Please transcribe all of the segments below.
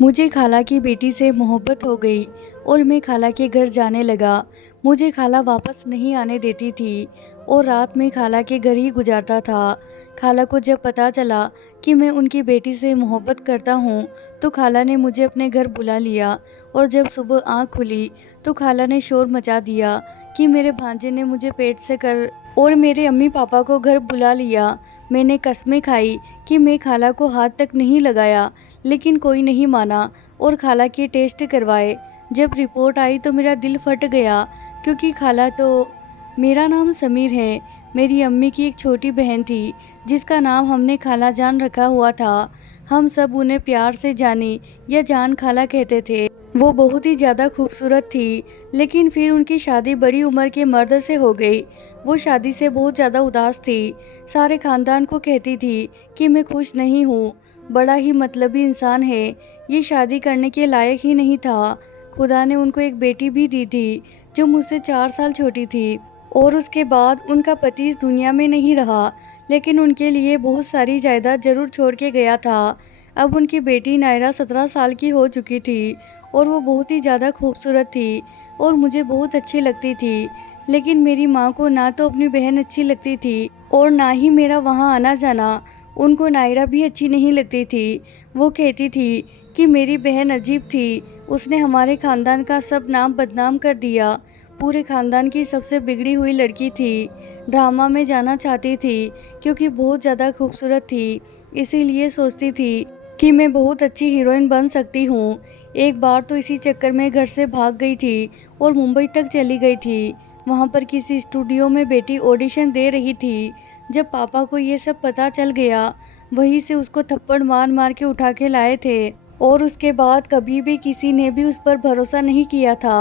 मुझे खाला की बेटी से मोहब्बत हो गई और मैं खाला के घर जाने लगा। मुझे खाला वापस नहीं आने देती थी और रात में खाला के घर ही गुजारता था। खाला को जब पता चला कि मैं उनकी बेटी से मोहब्बत करता हूँ तो खाला ने मुझे अपने घर बुला लिया और जब सुबह आँख खुली तो खाला ने शोर मचा दिया कि मेरे भांजे ने मुझे पेट से कर और मेरे अम्मी पापा को घर बुला लिया। मैंने कस्में खाई कि मैं खाला को हाथ तक नहीं लगाया, लेकिन कोई नहीं माना और खाला के टेस्ट करवाए। जब रिपोर्ट आई तो मेरा दिल फट गया, क्योंकि खाला तो मेरा नाम समीर है। मेरी अम्मी की एक छोटी बहन थी जिसका नाम हमने खाला जान रखा हुआ था। हम सब उन्हें प्यार से जानी या जान खाला कहते थे। वो बहुत ही ज़्यादा खूबसूरत थी, लेकिन फिर उनकी शादी बड़ी उम्र के मर्द से हो गई। वो शादी से बहुत ज़्यादा उदास थी। सारे खानदान को कहती थी कि मैं खुश नहीं हूँ, बड़ा ही मतलबी इंसान है, ये शादी करने के लायक ही नहीं था। खुदा ने उनको एक बेटी भी दी थी जो मुझसे 4 साल छोटी थी और उसके बाद उनका पति इस दुनिया में नहीं रहा, लेकिन उनके लिए बहुत सारी जायदाद जरूर छोड़ के गया था। अब उनकी बेटी नायरा 17 साल की हो चुकी थी और वो बहुत ही ज़्यादा खूबसूरत थी और मुझे बहुत अच्छी लगती थी। लेकिन मेरी माँ को ना तो अपनी बहन अच्छी लगती थी और ना ही मेरा वहाँ आना जाना। उनको नायरा भी अच्छी नहीं लगती थी। वो कहती थी कि मेरी बहन अजीब थी, उसने हमारे खानदान का सब नाम बदनाम कर दिया। पूरे खानदान की सबसे बिगड़ी हुई लड़की थी। ड्रामा में जाना चाहती थी क्योंकि बहुत ज़्यादा खूबसूरत थी, इसीलिए सोचती थी कि मैं बहुत अच्छी हीरोइन बन सकती हूँ। एक बार तो इसी चक्कर में घर से भाग गई थी और मुंबई तक चली गई थी। वहाँ पर किसी स्टूडियो में बेटी ऑडिशन दे रही थी। जब पापा को ये सब पता चल गया, वहीं से उसको थप्पड़ मार मार के उठा के लाए थे और उसके बाद कभी भी किसी ने भी उस पर भरोसा नहीं किया था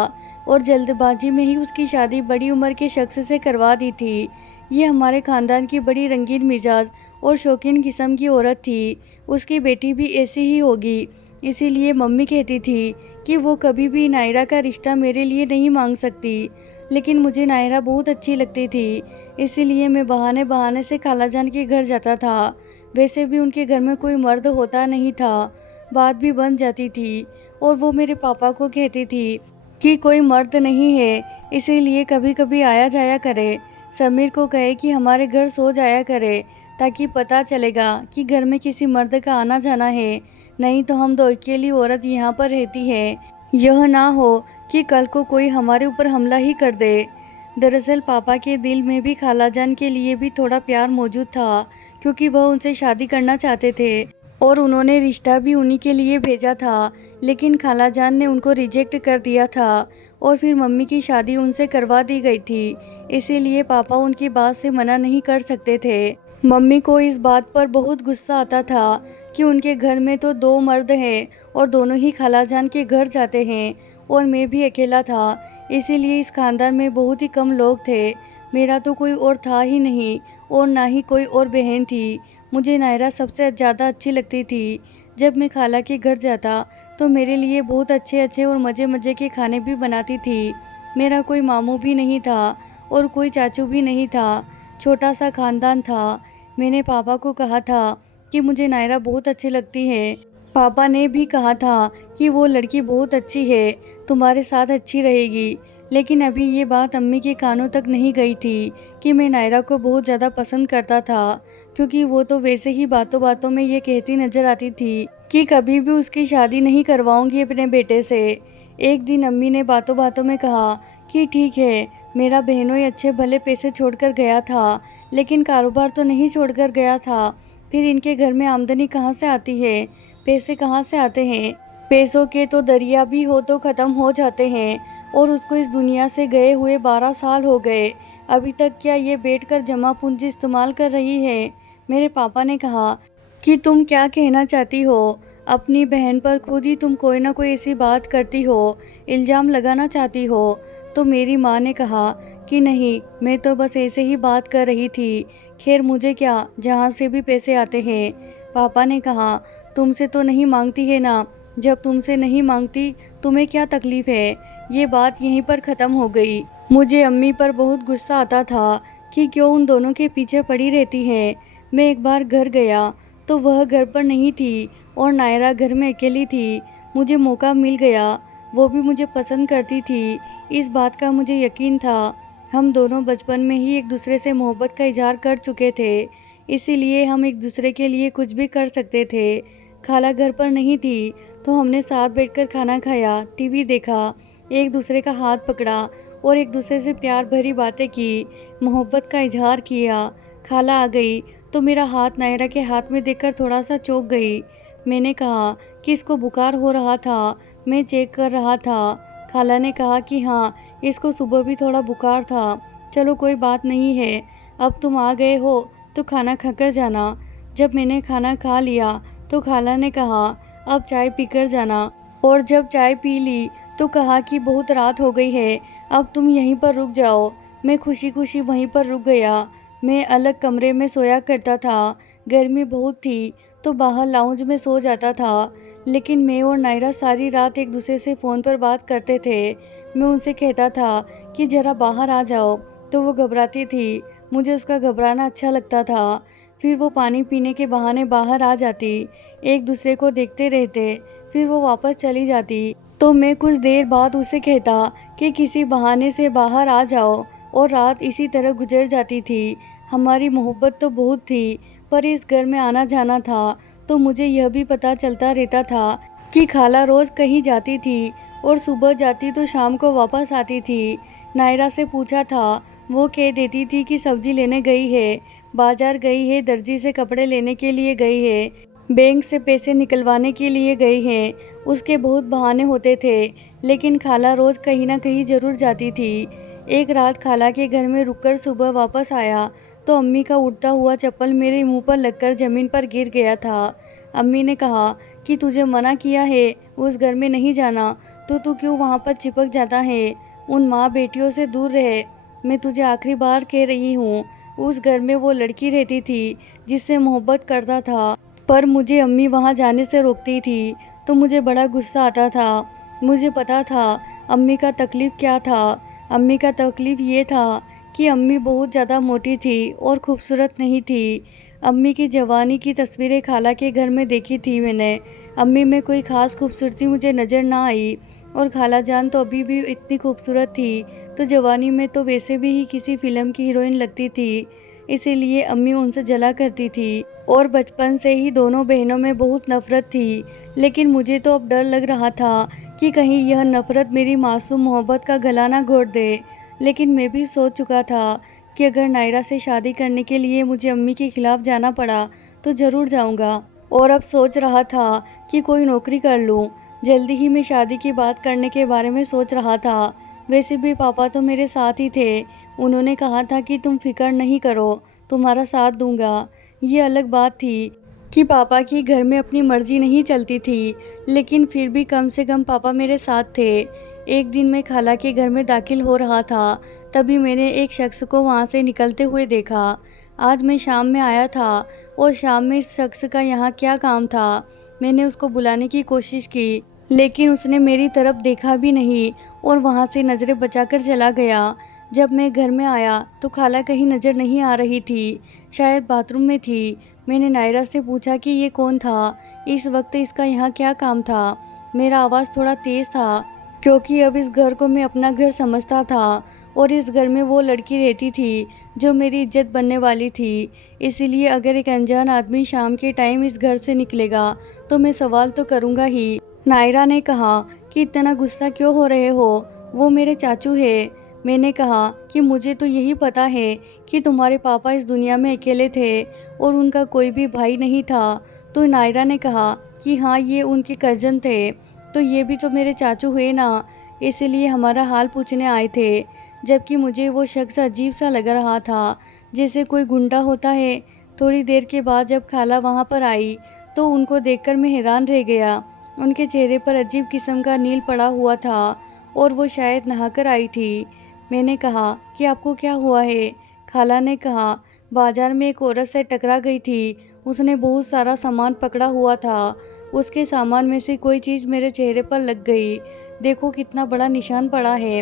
और जल्दबाजी में ही उसकी शादी बड़ी उम्र के शख्स से करवा दी थी। ये हमारे खानदान की बड़ी रंगीन मिजाज और शौकीन किस्म की औरत थी। उसकी बेटी भी ऐसी ही होगी, इसीलिए मम्मी कहती थी कि वो कभी भी नायरा का रिश्ता मेरे लिए नहीं मांग सकती। लेकिन मुझे नायरा बहुत अच्छी लगती थी, इसीलिए मैं बहाने बहाने से खालाजान के घर जाता था। वैसे भी उनके घर में कोई मर्द होता नहीं था, बात भी बन जाती थी और वो मेरे पापा को कहती थी कि कोई मर्द नहीं है, इसीलिए कभी कभी आया जाया करे। समीर को कहे कि हमारे घर सो जाया करे, ताकि पता चलेगा कि घर में किसी मर्द का आना जाना है, नहीं तो हम दो अकेली औरत यहाँ पर रहती है। यह ना हो कि कल को कोई हमारे ऊपर हमला ही कर दे। दरअसल पापा के दिल में भी खालाजान के लिए भी थोड़ा प्यार मौजूद था, क्योंकि वह उनसे शादी करना चाहते थे और उन्होंने रिश्ता भी उन्हीं के लिए भेजा था। लेकिन खालाजान ने उनको रिजेक्ट कर दिया था और फिर मम्मी की शादी उनसे करवा दी गई थी, इसीलिए पापा उनकी बात से मना नहीं कर सकते थे। मम्मी को इस बात पर बहुत गुस्सा आता था कि उनके घर में तो 2 मर्द हैं और दोनों ही खालाजान के घर जाते हैं और मैं भी अकेला था, इसीलिए इस खानदान में बहुत ही कम लोग थे। मेरा तो कोई और था ही नहीं और ना ही कोई और बहन थी। मुझे नायरा सबसे ज़्यादा अच्छी लगती थी। जब मैं खाला के घर जाता तो मेरे लिए बहुत अच्छे अच्छे और मज़े मज़े के खाने भी बनाती थी। मेरा कोई मामू भी नहीं था और कोई चाचू भी नहीं था, छोटा सा खानदान था। मैंने पापा को कहा था कि मुझे नायरा बहुत अच्छी लगती है। पापा ने भी कहा था कि वो लड़की बहुत अच्छी है, तुम्हारे साथ अच्छी रहेगी। लेकिन अभी ये बात अम्मी के कानों तक नहीं गई थी कि मैं नायरा को बहुत ज़्यादा पसंद करता था, क्योंकि वो तो वैसे ही बातों बातों में ये कहती नजर आती थी कि कभी भी उसकी शादी नहीं करवाऊंगी अपने बेटे से। एक दिन अम्मी ने बातों बातों में कहा कि ठीक है, मेरा बहनोई अच्छे भले पैसे छोड़कर गया था, लेकिन कारोबार तो नहीं छोड़कर गया था। फिर इनके घर में आमदनी कहाँ से आती है, पैसे कहाँ से आते हैं? पैसों के तो दरिया भी हो तो ख़त्म हो जाते हैं और उसको इस दुनिया से गए हुए 12 साल हो गए, अभी तक क्या ये बैठकर जमा पूंजी इस्तेमाल कर रही है? मेरे पापा ने कहा कि तुम क्या कहना चाहती हो? अपनी बहन पर खुद ही तुम कोई ना कोई ऐसी बात करती हो, इल्ज़ाम लगाना चाहती हो। तो मेरी माँ ने कहा कि नहीं, मैं तो बस ऐसे ही बात कर रही थी, खैर मुझे क्या, जहाँ से भी पैसे आते हैं। पापा ने कहा तुमसे तो नहीं मांगती है ना, जब तुमसे नहीं मांगती तुम्हें क्या तकलीफ़ है? ये बात यहीं पर ख़त्म हो गई। मुझे अम्मी पर बहुत गुस्सा आता था कि क्यों उन दोनों के पीछे पड़ी रहती है। मैं एक बार घर गया तो वह घर पर नहीं थी और नायरा घर में अकेली थी। मुझे मौका मिल गया। वो भी मुझे पसंद करती थी, इस बात का मुझे यकीन था। हम दोनों बचपन में ही एक दूसरे से मोहब्बत का इजहार कर चुके थे, इसीलिए हम एक दूसरे के लिए कुछ भी कर सकते थे। खाला घर पर नहीं थी, तो हमने साथ बैठकर खाना खाया, टीवी देखा, एक दूसरे का हाथ पकड़ा और एक दूसरे से प्यार भरी बातें की, मोहब्बत का इजहार किया। खाला आ गई तो मेरा हाथ नायरा के हाथ में देखकर थोड़ा सा चौंक गई। मैंने कहा कि इसको बुखार हो रहा था, मैं चेक कर रहा था। खाला ने कहा कि हाँ, इसको सुबह भी थोड़ा बुखार था। चलो कोई बात नहीं है, अब तुम आ गए हो तो खाना खाकर जाना। जब मैंने खाना खा लिया तो खाला ने कहा अब चाय पीकर जाना, और जब चाय पी ली तो कहा कि बहुत रात हो गई है, अब तुम यहीं पर रुक जाओ। मैं खुशी खुशी वहीं पर रुक गया। मैं अलग कमरे में सोया करता था, गर्मी बहुत थी तो बाहर लाउंज में सो जाता था। लेकिन मैं और नायरा सारी रात एक दूसरे से फ़ोन पर बात करते थे। मैं उनसे कहता था कि ज़रा बाहर आ जाओ, तो वो घबराती थी। मुझे उसका घबराना अच्छा लगता था। फिर वो पानी पीने के बहाने बाहर आ जाती, एक दूसरे को देखते रहते, फिर वो वापस चली जाती। तो मैं कुछ देर बाद उसे कहता कि किसी बहाने से बाहर आ जाओ, और रात इसी तरह गुजर जाती थी। हमारी मोहब्बत तो बहुत थी, पर इस घर में आना जाना था तो मुझे यह भी पता चलता रहता था कि खाला रोज़ कहीं जाती थी और सुबह जाती तो शाम को वापस आती थी। नायरा से पूछा था, वो कह देती थी कि सब्जी लेने गई है, बाजार गई है, दर्जी से कपड़े लेने के लिए गई है, बैंक से पैसे निकलवाने के लिए गई हैं। उसके बहुत बहाने होते थे, लेकिन खाला रोज़ कहीं ना कहीं ज़रूर जाती थी। एक रात खाला के घर में रुककर सुबह वापस आया तो अम्मी का उड़ता हुआ चप्पल मेरे मुंह पर लगकर ज़मीन पर गिर गया था। अम्मी ने कहा कि तुझे मना किया है उस घर में नहीं जाना, तो तू क्यों वहाँ पर चिपक जाता है? उन माँ बेटियों से दूर रहे। मैं तुझे आखिरी बार कह रही हूँ, उस घर में वो लड़की रहती थी जिससे मोहब्बत करता था, पर मुझे अम्मी वहाँ जाने से रोकती थी तो मुझे बड़ा गुस्सा आता था। मुझे पता था अम्मी का तकलीफ़ क्या था। अम्मी का तकलीफ़ ये था कि अम्मी बहुत ज़्यादा मोटी थी और खूबसूरत नहीं थी। अम्मी की जवानी की तस्वीरें खाला के घर में देखी थी मैंने। अम्मी में कोई ख़ास खूबसूरती मुझे नज़र ना आई, और खाला जान तो अभी भी इतनी खूबसूरत थी, तो जवानी में तो वैसे भी ही किसी फ़िल्म की हीरोइन लगती थी। इसीलिए अम्मी उनसे जला करती थी, और बचपन से ही दोनों बहनों में बहुत नफ़रत थी। लेकिन मुझे तो अब डर लग रहा था कि कहीं यह नफ़रत मेरी मासूम मोहब्बत का गला ना घोट दे। लेकिन मैं भी सोच चुका था कि अगर नायरा से शादी करने के लिए मुझे अम्मी के खिलाफ जाना पड़ा तो ज़रूर जाऊंगा। और अब सोच रहा था कि कोई नौकरी कर लूं। जल्दी ही मैं शादी की बात करने के बारे में सोच रहा था। वैसे भी पापा तो मेरे साथ ही थे। उन्होंने कहा था कि तुम फिक्र नहीं करो, तुम्हारा साथ दूंगा। ये अलग बात थी कि पापा की घर में अपनी मर्जी नहीं चलती थी, लेकिन फिर भी कम से कम पापा मेरे साथ थे। एक दिन मैं खाला के घर में दाखिल हो रहा था, तभी मैंने एक शख्स को वहाँ से निकलते हुए देखा। आज मैं शाम में आया था, और शाम में इस शख्स का यहाँ क्या काम था? मैंने उसको बुलाने की कोशिश की, लेकिन उसने मेरी तरफ देखा भी नहीं और वहाँ से नज़रें बचाकर चला गया। जब मैं घर में आया तो खाला कहीं नज़र नहीं आ रही थी, शायद बाथरूम में थी। मैंने नायरा से पूछा कि ये कौन था, इस वक्त इसका यहाँ क्या काम था। मेरा आवाज़ थोड़ा तेज़ था, क्योंकि अब इस घर को मैं अपना घर समझता था, और इस घर में वो लड़की रहती थी जो मेरी इज्जत बनने वाली थी। इसीलिए अगर एक अनजान आदमी शाम के टाइम इस घर से निकलेगा तो मैं सवाल तो करूँगा ही। नायरा ने कहा कि इतना गुस्सा क्यों हो रहे हो, वो मेरे चाचू है। मैंने कहा कि मुझे तो यही पता है कि तुम्हारे पापा इस दुनिया में अकेले थे और उनका कोई भी भाई नहीं था। तो नायरा ने कहा कि हाँ, ये उनके कज़न थे, तो ये भी तो मेरे चाचू हुए ना, इसीलिए हमारा हाल पूछने आए थे। जबकि मुझे वो शख्स अजीब सा लग रहा था, जैसे कोई गुंडा होता है। थोड़ी देर के बाद जब खाला वहाँ पर आई तो उनको देखकर मैं हैरान रह गया। उनके चेहरे पर अजीब किस्म का नील पड़ा हुआ था, और वो शायद नहाकर आई थी। मैंने कहा कि आपको क्या हुआ है? खाला ने कहा, बाजार में एक औरत से टकरा गई थी, उसने बहुत सारा सामान पकड़ा हुआ था, उसके सामान में से कोई चीज़ मेरे चेहरे पर लग गई, देखो कितना बड़ा निशान पड़ा है।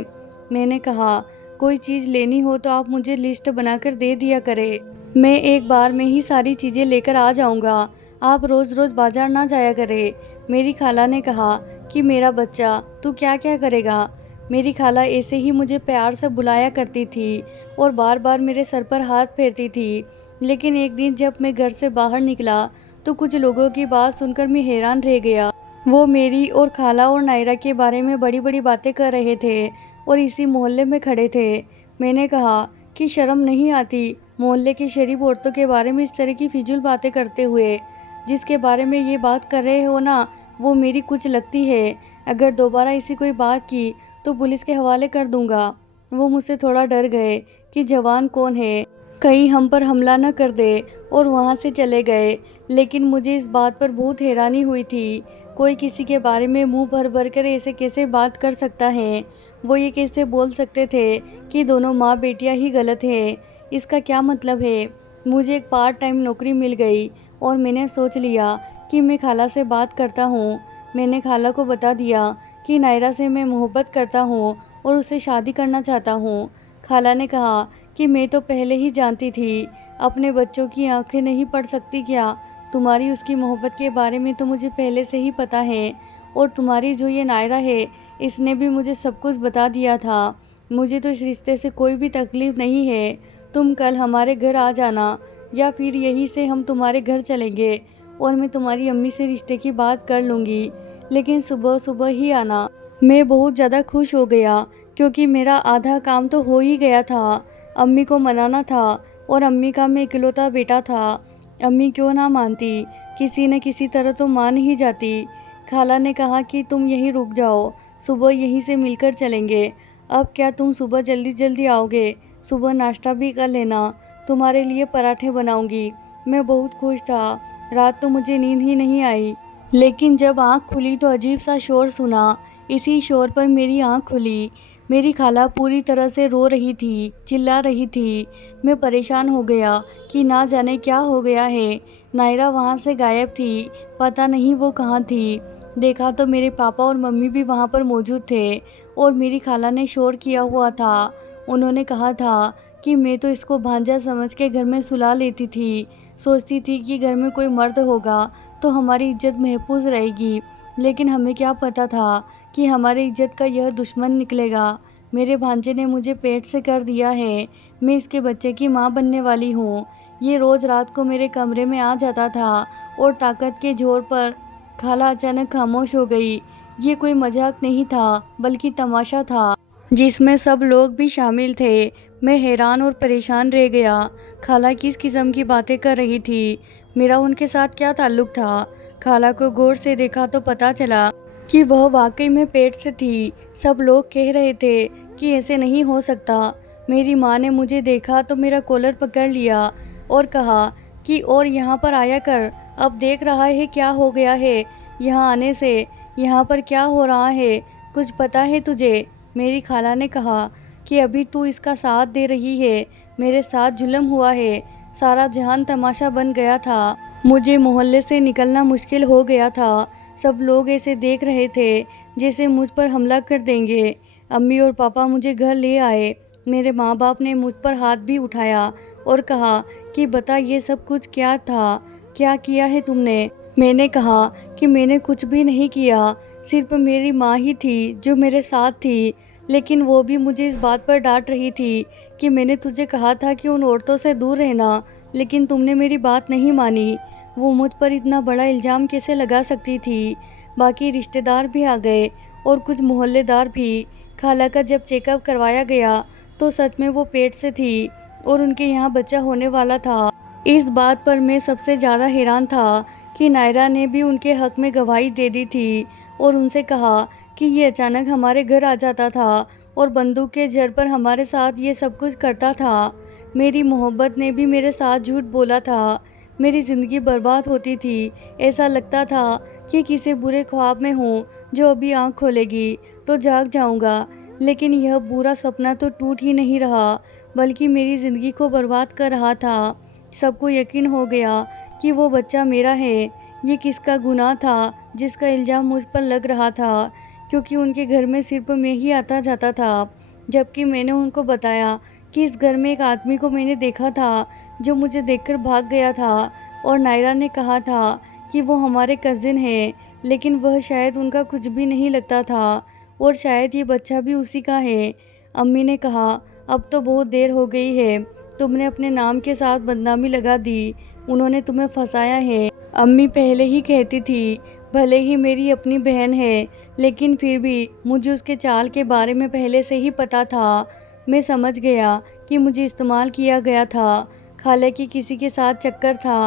मैंने कहा, कोई चीज़ लेनी हो तो आप मुझे लिस्ट बनाकर दे दिया करें, मैं एक बार में ही सारी चीज़ें लेकर आ जाऊंगा। आप रोज़ रोज़ बाजार ना जाया करें। मेरी खाला ने कहा कि मेरा बच्चा तू क्या क्या करेगा। मेरी खाला ऐसे ही मुझे प्यार से बुलाया करती थी और बार बार मेरे सर पर हाथ फेरती थी। लेकिन एक दिन जब मैं घर से बाहर निकला तो कुछ लोगों की बात सुनकर मैं हैरान रह गया। वो मेरी और खाला और नायरा के बारे में बड़ी बड़ी बातें कर रहे थे और इसी मोहल्ले में खड़े थे। मैंने कहा कि शर्म नहीं आती मोहल्ले की शरीफ औरतों के बारे में इस तरह की फिजूल बातें करते हुए। जिसके बारे में ये बात कर रहे हो ना, वो मेरी कुछ लगती है। अगर दोबारा ऐसी कोई बात की तो पुलिस के हवाले कर दूंगा। वो मुझसे थोड़ा डर गए कि जवान कौन है, कहीं हम पर हमला न कर दे, और वहाँ से चले गए। लेकिन मुझे इस बात पर बहुत हैरानी हुई थी। कोई किसी के बारे में मुंह भर भर कर ऐसे कैसे बात कर सकता है। वो ये कैसे बोल सकते थे कि दोनों माँ बेटियाँ ही गलत हैं। इसका क्या मतलब है। मुझे एक पार्ट टाइम नौकरी मिल गई और मैंने सोच लिया कि मैं खाला से बात करता हूँ। मैंने खाला को बता दिया कि नायरा से मैं मोहब्बत करता हूँ और उससे शादी करना चाहता हूँ। खाला ने कहा कि मैं तो पहले ही जानती थी। अपने बच्चों की आंखें नहीं पढ़ सकती क्या। तुम्हारी उसकी मोहब्बत के बारे में तो मुझे पहले से ही पता है। और तुम्हारी जो ये नायरा है, इसने भी मुझे सब कुछ बता दिया था। मुझे तो इस रिश्ते से कोई भी तकलीफ़ नहीं है। तुम कल हमारे घर आ जाना या फिर यहीं से हम तुम्हारे घर चलेंगे और मैं तुम्हारी अम्मी से रिश्ते की बात कर लूँगी। लेकिन सुबह सुबह ही आना। मैं बहुत ज़्यादा खुश हो गया क्योंकि मेरा आधा काम तो हो ही गया था। अम्मी को मनाना था और अम्मी का मैं इकलौता बेटा था। अम्मी क्यों ना मानती, किसी न किसी तरह तो मान ही जाती। खाला ने कहा कि तुम यहीं रुक जाओ, सुबह यहीं से मिलकर चलेंगे। अब क्या तुम सुबह जल्दी जल्दी आओगे? सुबह नाश्ता भी कर लेना, तुम्हारे लिए पराठे बनाऊंगी। मैं बहुत खुश था। रात तो मुझे नींद ही नहीं आई। लेकिन जब आँख खुली तो अजीब सा शोर सुना। इसी शोर पर मेरी आँख खुली। मेरी खाला पूरी तरह से रो रही थी, चिल्ला रही थी। मैं परेशान हो गया कि ना जाने क्या हो गया है। नायरा वहाँ से गायब थी, पता नहीं वो कहाँ थी। देखा तो मेरे पापा और मम्मी भी वहाँ पर मौजूद थे और मेरी खाला ने शोर किया हुआ था। उन्होंने कहा था कि मैं तो इसको भांजा समझ के घर में सुला लेती थी। सोचती थी कि घर में कोई मर्द होगा तो हमारी इज्जत महफूज रहेगी। लेकिन हमें क्या पता था कि हमारी इज्जत का यह दुश्मन निकलेगा। मेरे भांजे ने मुझे पेट से कर दिया है। मैं इसके बच्चे की माँ बनने वाली हूँ। ये रोज़ रात को मेरे कमरे में आ जाता था और ताकत के जोर पर खाला अचानक खामोश हो गई। ये कोई मजाक नहीं था बल्कि तमाशा था जिसमें सब लोग भी शामिल थे। मैं हैरान और परेशान रह गया। खाला किस किस्म की बातें कर रही थी, मेरा उनके साथ क्या ताल्लुक था। खाला को गौर से देखा तो पता चला कि वह वाकई में पेट से थी। सब लोग कह रहे थे कि ऐसे नहीं हो सकता। मेरी माँ ने मुझे देखा तो मेरा कॉलर पकड़ लिया और कहा कि और यहाँ पर आया कर, अब देख रहा है क्या हो गया है यहाँ आने से। यहाँ पर क्या हो रहा है, कुछ पता है तुझे? मेरी खाला ने कहा कि अभी तू इसका साथ दे रही है, मेरे साथ जुल्म हुआ है। सारा जहान तमाशा बन गया था। मुझे मोहल्ले से निकलना मुश्किल हो गया था। सब लोग ऐसे देख रहे थे जैसे मुझ पर हमला कर देंगे। अम्मी और पापा मुझे घर ले आए। मेरे माँ बाप ने मुझ पर हाथ भी उठाया और कहा कि बता ये सब कुछ क्या था, क्या किया है तुमने। मैंने कहा कि मैंने कुछ भी नहीं किया, सिर्फ मेरी माँ ही थी जो मेरे साथ थी। लेकिन वो भी मुझे इस बात पर डांट रही थी कि मैंने तुझे कहा था कि उन औरतों से दूर रहना, लेकिन तुमने मेरी बात नहीं मानी। वो मुझ पर इतना बड़ा इल्ज़ाम कैसे लगा सकती थी। बाकी रिश्तेदार भी आ गए और कुछ मोहल्लेदार भी। खाला का जब चेकअप करवाया गया तो सच में वो पेट से थी और उनके यहाँ बच्चा होने वाला था। इस बात पर मैं सबसे ज़्यादा हैरान था कि नायरा ने भी उनके हक में गवाही दे दी थी और उनसे कहा कि ये अचानक हमारे घर आ जाता था और बंदूक के ज़र पर हमारे साथ ये सब कुछ करता था। मेरी मोहब्बत ने भी मेरे साथ झूठ बोला था। मेरी ज़िंदगी बर्बाद होती थी। ऐसा लगता था कि किसी बुरे ख्वाब में हूँ जो अभी आँख खोलेगी तो जाग जाऊँगा। लेकिन यह बुरा सपना तो टूट ही नहीं रहा बल्कि मेरी ज़िंदगी को बर्बाद कर रहा था। सबको यकीन हो गया कि वो बच्चा मेरा है। ये किसका गुनाह था जिसका इल्ज़ाम मुझ पर लग रहा था, क्योंकि उनके घर में सिर्फ मैं ही आता जाता था। जबकि मैंने उनको बताया कि इस घर में एक आदमी को मैंने देखा था जो मुझे देखकर भाग गया था और नायरा ने कहा था कि वो हमारे कज़िन हैं, लेकिन वह शायद उनका कुछ भी नहीं लगता था और शायद ये बच्चा भी उसी का है। अम्मी ने कहा, अब तो बहुत देर हो गई है, तुमने अपने नाम के साथ बदनामी लगा दी, उन्होंने तुम्हें फंसाया है। अम्मी पहले ही कहती थी, भले ही मेरी अपनी बहन है, लेकिन फिर भी मुझे उसके चाल के बारे में पहले से ही पता था। मैं समझ गया कि मुझे इस्तेमाल किया गया था। खाला की किसी के साथ चक्कर था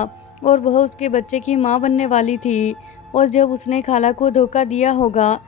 और वह उसके बच्चे की माँ बनने वाली थी, और जब उसने खाला को धोखा दिया होगा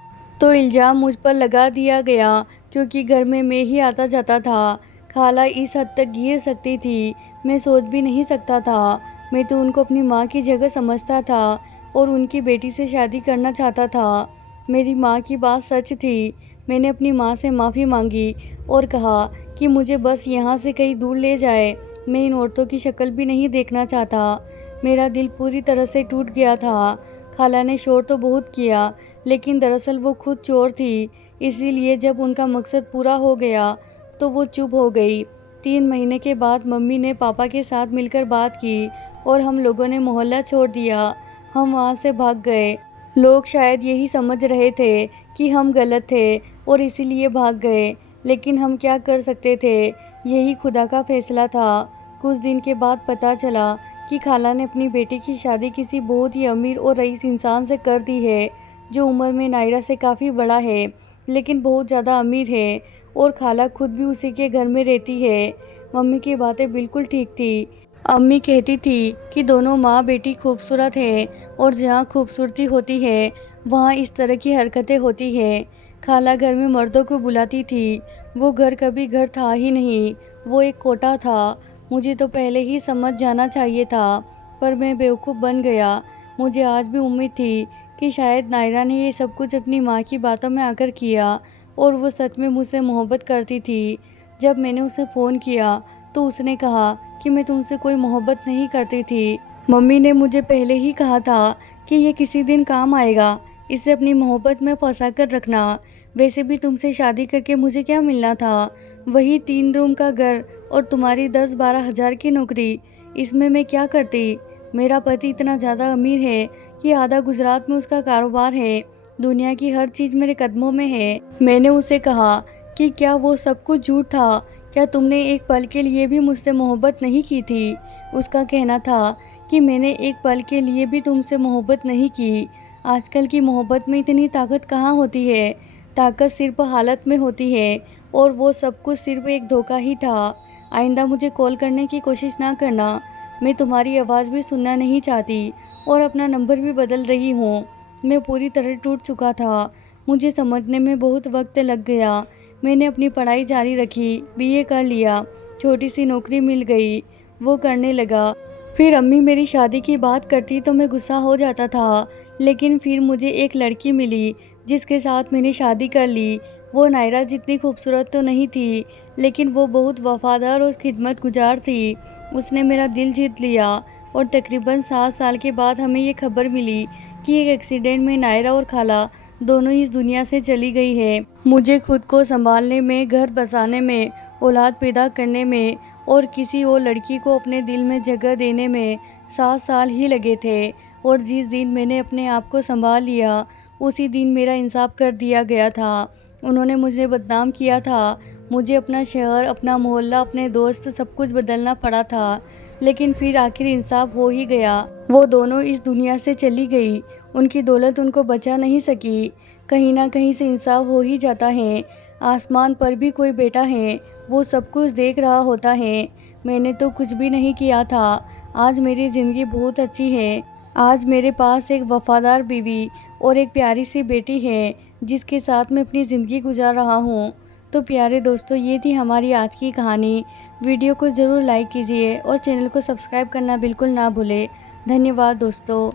तो इल्ज़ाम मुझ पर लगा दिया गया, क्योंकि घर में मैं ही आता जाता था। खाला इस हद तक गिर सकती थी, मैं सोच भी नहीं सकता था। मैं तो उनको अपनी माँ की जगह समझता था और उनकी बेटी से शादी करना चाहता था। मेरी माँ की बात सच थी। मैंने अपनी माँ से माफ़ी मांगी और कहा कि मुझे बस यहाँ से कहीं दूर ले जाए, मैं इन औरतों की शक्ल भी नहीं देखना चाहता। मेरा दिल पूरी तरह से टूट गया था। खाला ने शोर तो बहुत किया, लेकिन दरअसल वो खुद चोर थी, इसीलिए जब उनका मकसद पूरा हो गया तो वो चुप हो गई। 3 महीने के बाद मम्मी ने पापा के साथ मिलकर बात की और हम लोगों ने मोहल्ला छोड़ दिया। हम वहाँ से भाग गए। लोग शायद यही समझ रहे थे कि हम गलत थे और इसीलिए भाग गए, लेकिन हम क्या कर सकते थे, यही खुदा का फैसला था। कुछ दिन के बाद पता चला कि खाला ने अपनी बेटी की शादी किसी बहुत ही अमीर और रईस इंसान से कर दी है, जो उम्र में नायरा से काफ़ी बड़ा है, लेकिन बहुत ज़्यादा अमीर है, और खाला खुद भी उसी के घर में रहती है। मम्मी की बातें बिल्कुल ठीक थी। अम्मी कहती थी कि दोनों माँ बेटी खूबसूरत है और जहाँ खूबसूरती होती है वहाँ इस तरह की हरकतें होती हैं। खाला घर में मर्दों को बुलाती थी। वो घर कभी घर था ही नहीं, वो एक कोठा था। मुझे तो पहले ही समझ जाना चाहिए था, पर मैं बेवकूफ़ बन गया। मुझे आज भी उम्मीद थी कि शायद नायरा ने ये सब कुछ अपनी माँ की बातों में आकर किया और वो सच में मुझसे मोहब्बत करती थी। जब मैंने उसे फ़ोन किया तो उसने कहा कि मैं तुमसे कोई मोहब्बत नहीं करती थी। मम्मी ने मुझे पहले ही कहा था कि ये किसी दिन काम आएगा, इसे अपनी मोहब्बत में फंसा कर रखना। वैसे भी तुमसे शादी करके मुझे क्या मिलना था, वही 3 रूम का घर और तुम्हारी 10-12 हज़ार की नौकरी। इसमें मैं क्या करती। मेरा पति इतना ज़्यादा अमीर है कि आधा गुजरात में उसका कारोबार है। दुनिया की हर चीज़ मेरे कदमों में है। मैंने उसे कहा कि क्या वो सब कुछ झूठ था, क्या तुमने एक पल के लिए भी मुझसे मोहब्बत नहीं की थी। उसका कहना था कि मैंने एक पल के लिए भी तुमसे मोहब्बत नहीं की। आजकल की मोहब्बत में इतनी ताकत कहाँ होती है, ताकत सिर्फ हालत में होती है, और वो सब कुछ सिर्फ एक धोखा ही था। आइंदा मुझे कॉल करने की कोशिश ना करना, मैं तुम्हारी आवाज़ भी सुनना नहीं चाहती और अपना नंबर भी बदल रही हूँ। मैं पूरी तरह टूट चुका था। मुझे समझने में बहुत वक्त लग गया। मैंने अपनी पढ़ाई जारी रखी, बीए कर लिया, छोटी सी नौकरी मिल गई, वो करने लगा। फिर अम्मी मेरी शादी की बात करती तो मैं गुस्सा हो जाता था, लेकिन फिर मुझे एक लड़की मिली जिसके साथ मैंने शादी कर ली। वो नायरा जितनी खूबसूरत तो नहीं थी, लेकिन वो बहुत वफादार और खिदमतगुजार थी। उसने मेरा दिल जीत लिया और तकरीबन 7 साल के बाद हमें ये खबर मिली कि एक एक्सीडेंट में नायरा और खाला दोनों इस दुनिया से चली गई है। मुझे खुद को संभालने में, घर बसाने में, औलाद पैदा करने में और किसी और लड़की को अपने दिल में जगह देने में 7 साल ही लगे थे, और जिस दिन मैंने अपने आप को संभाल लिया उसी दिन मेरा इंसाफ कर दिया गया था। उन्होंने मुझे बदनाम किया था। मुझे अपना शहर, अपना मोहल्ला, अपने दोस्त सब कुछ बदलना पड़ा था, लेकिन फिर आखिर इंसाफ हो ही गया। वो दोनों इस दुनिया से चली गई। उनकी दौलत उनको बचा नहीं सकी। कहीं ना कहीं से इंसाफ हो ही जाता है। आसमान पर भी कोई बैठा है, वो सब कुछ देख रहा होता है। मैंने तो कुछ भी नहीं किया था। आज मेरी ज़िंदगी बहुत अच्छी है। आज मेरे पास एक वफादार बीवी और एक प्यारी सी बेटी है जिसके साथ मैं अपनी ज़िंदगी गुजार रहा हूँ। तो प्यारे दोस्तों, ये थी हमारी आज की कहानी। वीडियो को ज़रूर लाइक कीजिए और चैनल को सब्सक्राइब करना बिल्कुल ना भूलें। धन्यवाद दोस्तों।